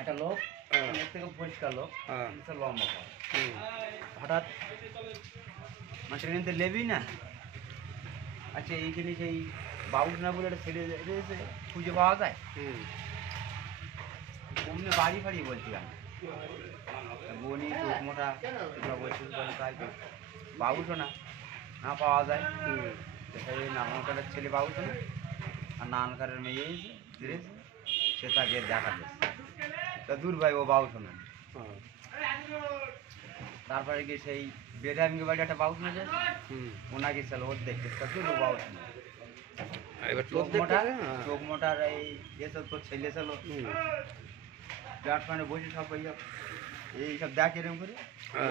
একটা লোক এর থেকে পরিষ্কার লোক লম্বা হঠাৎ মানে ট্রেনেতে লেবি না। আচ্ছা এইখানে সেই বাবুসনা বলে একটা ছেলে রয়েছে, খুঁজে পাওয়া যায় অমনি বাড়ি ফাড়ি বলছি আমি বনি চোখ মোটা বলছি তাই তো বাবুসোনা না পাওয়া যায়। নানকারের ছেলে বাবুসোনা আর নানকারের মেয়ে ফিরেছে, সে তাকে দেখা দিচ্ছে তা দূর ভাই ও বাবুসোনা। তারপরে গিয়ে সেই বেরামকে বাড়ি একটা বাবুসোনা আছে ওনাকে ছিল ওর দেখতে দূর ও বাবুসোনা চোখ মোটার এই এসব তোর ছেলে ছিল প্ল্যাটফর্মে বসে সব এইসব দেখে এরকম করে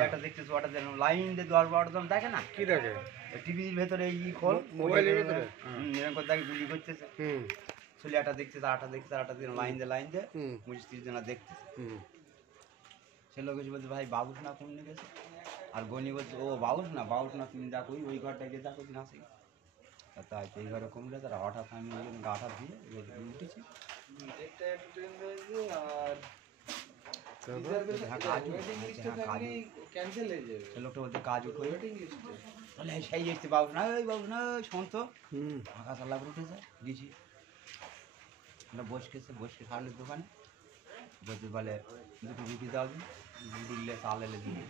একটা দেখতেছে ওটা যেন লাইন দিয়ে 10-12টা জন দেখে না কি দেখে টিভির ভেতরে এই খোল মোবাইলের ভেতরে এরকম করে দেখে গুলি করতেছে ছেলে একটা দেখতেছে আটা দেখতেছে আটা দিয়ে লাইন দিয়ে 25-30 জন দেখতেছে। সে লোক এসে বলছে ভাই বাবুসোনা কোন নিয়ে গেছে আর গনি বলছে ও বাবুসোনা তুমি দেখো ওই ঘরটায় গিয়ে দেখো না সেই তাই এই ঘরে কমলে তারা হঠাৎ আমি গাটা দিয়ে উঠেছি আর লোকটা বলছে কাজ উঠো তাহলে সেই এসছে বাবুসোনা ওই বাবুসোনা শোন তো ফাঁকা চাল্লা করে উঠেছে গেছি বসে সামনের দোকানে বলতে বলে দুটো রুটি দাও রুটি দিলে চাল এলে দিয়ে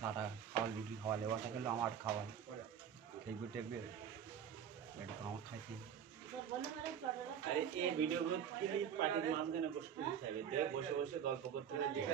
চাটা খাওয়াল রুটি খাওয়ালে ওটা খেলো আমার খাওয়াল সেই গুটে এটা আমার খাইছি। আরে এই ভিডিওগুলো পার্টির মাঝখানে বসে বসে গল্প করতে